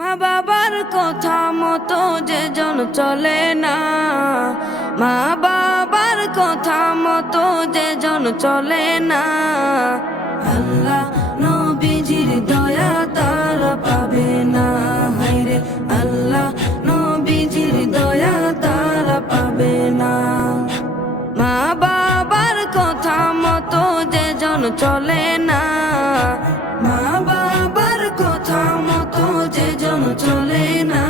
মা বাবার কথা মতো যে জন চলে না, মা বাবার কথা মতো যে জন চলে না, আল্লাহ নবীজির দয়া তারা পাবে না। হায়রে আল্লাহ নবীজির দয়া তারা পাবে না। মা বাবার কথা মতো যে জন চলে না, মা বাবার কথা মতো যে জন চলে না,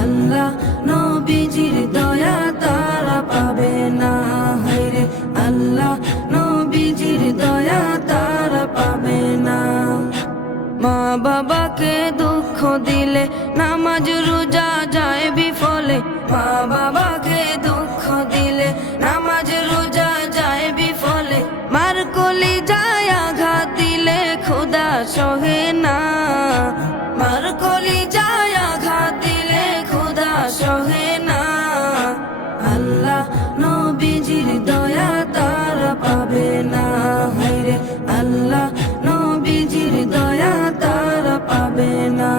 আল্লাহ নবীজির দয়া তারা পাবে না। হায়রে আল্লাহ নবীজির দয়া তারা পাবে না। মা বাবাকে দুঃখ দিলে নামাজ রোজা যায় বিফলে, মা বাবাকে দুঃখ দিলে নামাজ রোজা যায় বিফলে, মার কলি যায় আঘাত দিলে খোদা সহে না, মার কলি যায় আঘাত দিলে খোদা সহে না, আল্লাহ নবীজির দয়া তারা পাবে না। হায়রে আল্লাহ নবীজির দয়া তারা পাবে না।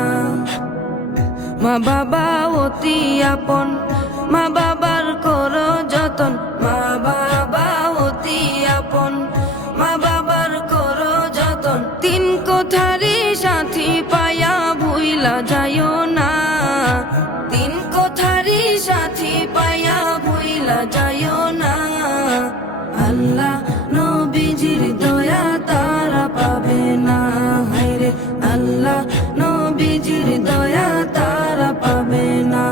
মা বাবা অতি আপন, মা বাবার করো যতন, মা বাবা অতি আপন, মা বাবার করো যতন, তিন কোঠারি সাথী পায়া ভুইলা যাইও না, তিন কোঠারি সাথী পায়া ভুইলা যাইও না, আল্লাহ নবীজির দয়া তারা পাবে না। হায়রে আল্লাহ নবীজির দয়া তারা পাবে না।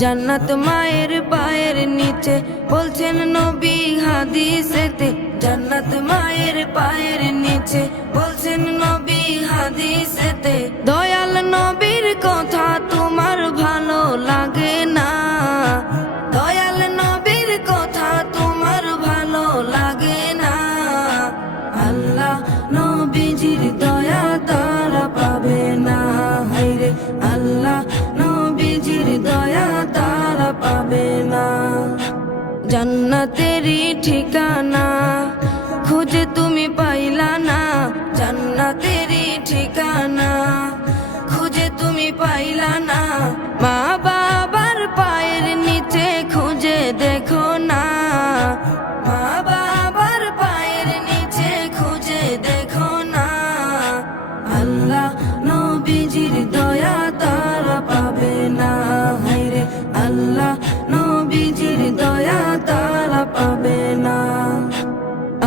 জান্নাত মায়ের পায়ের নিচে বলছেন নবী হাদিসেতে, জান্নাত মায়ের পায়ের নিচে বলছেন নবী হাদিসেতে, দয়াল নবীর কথা তোমার ভালো লাগে না, দয়াল নবীর কথা তোমার ভালো লাগে না, আল্লাহ নবীজির দয়া তারা পাবে না। হায়রে আল্লাহ নবীজির দয়া তারা পাবে না। জান্নাতেরই ঠিকানা খুঁজে তুমি পাইলা না, জান্নাতেরই ঠিকানা খুঁজে তুমি পাইলা না, মা বাবার পায়ের নিচে খুঁজে দেখো না, মা বাবার পায়ের নিচে খুঁজে দেখো না, আল্লাহ নবীজির দয়া তারা পাবে না। হায়রে আল্লাহ নবীজির দয়া তারা পাবে না।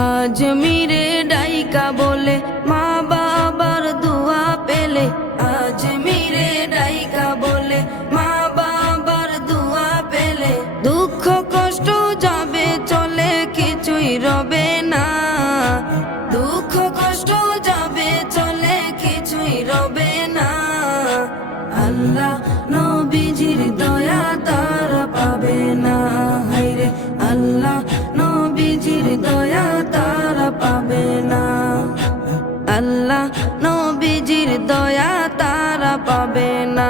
আজমিরে ডাইকা বলে মা বাবার দোয়া পেলে, আজমিরে ডাইকা বলে মা বাবার দোয়া পেলে, দুঃখ কষ্ট যাবে চলে কিছুই রবে না, দুঃখ কষ্ট যাবে চলে কিছুই রবে না, আল্লাহ নবীজির দয়া তারা পাবে না। হায়রে আল্লাহ নবীজির দয়া তারা পাবে না, আল্লাহ নবীজির দয়া তারা পাবে না।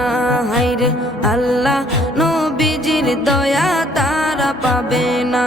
হায়রে আল্লাহ নবীজির দয়া তারা পাবে না।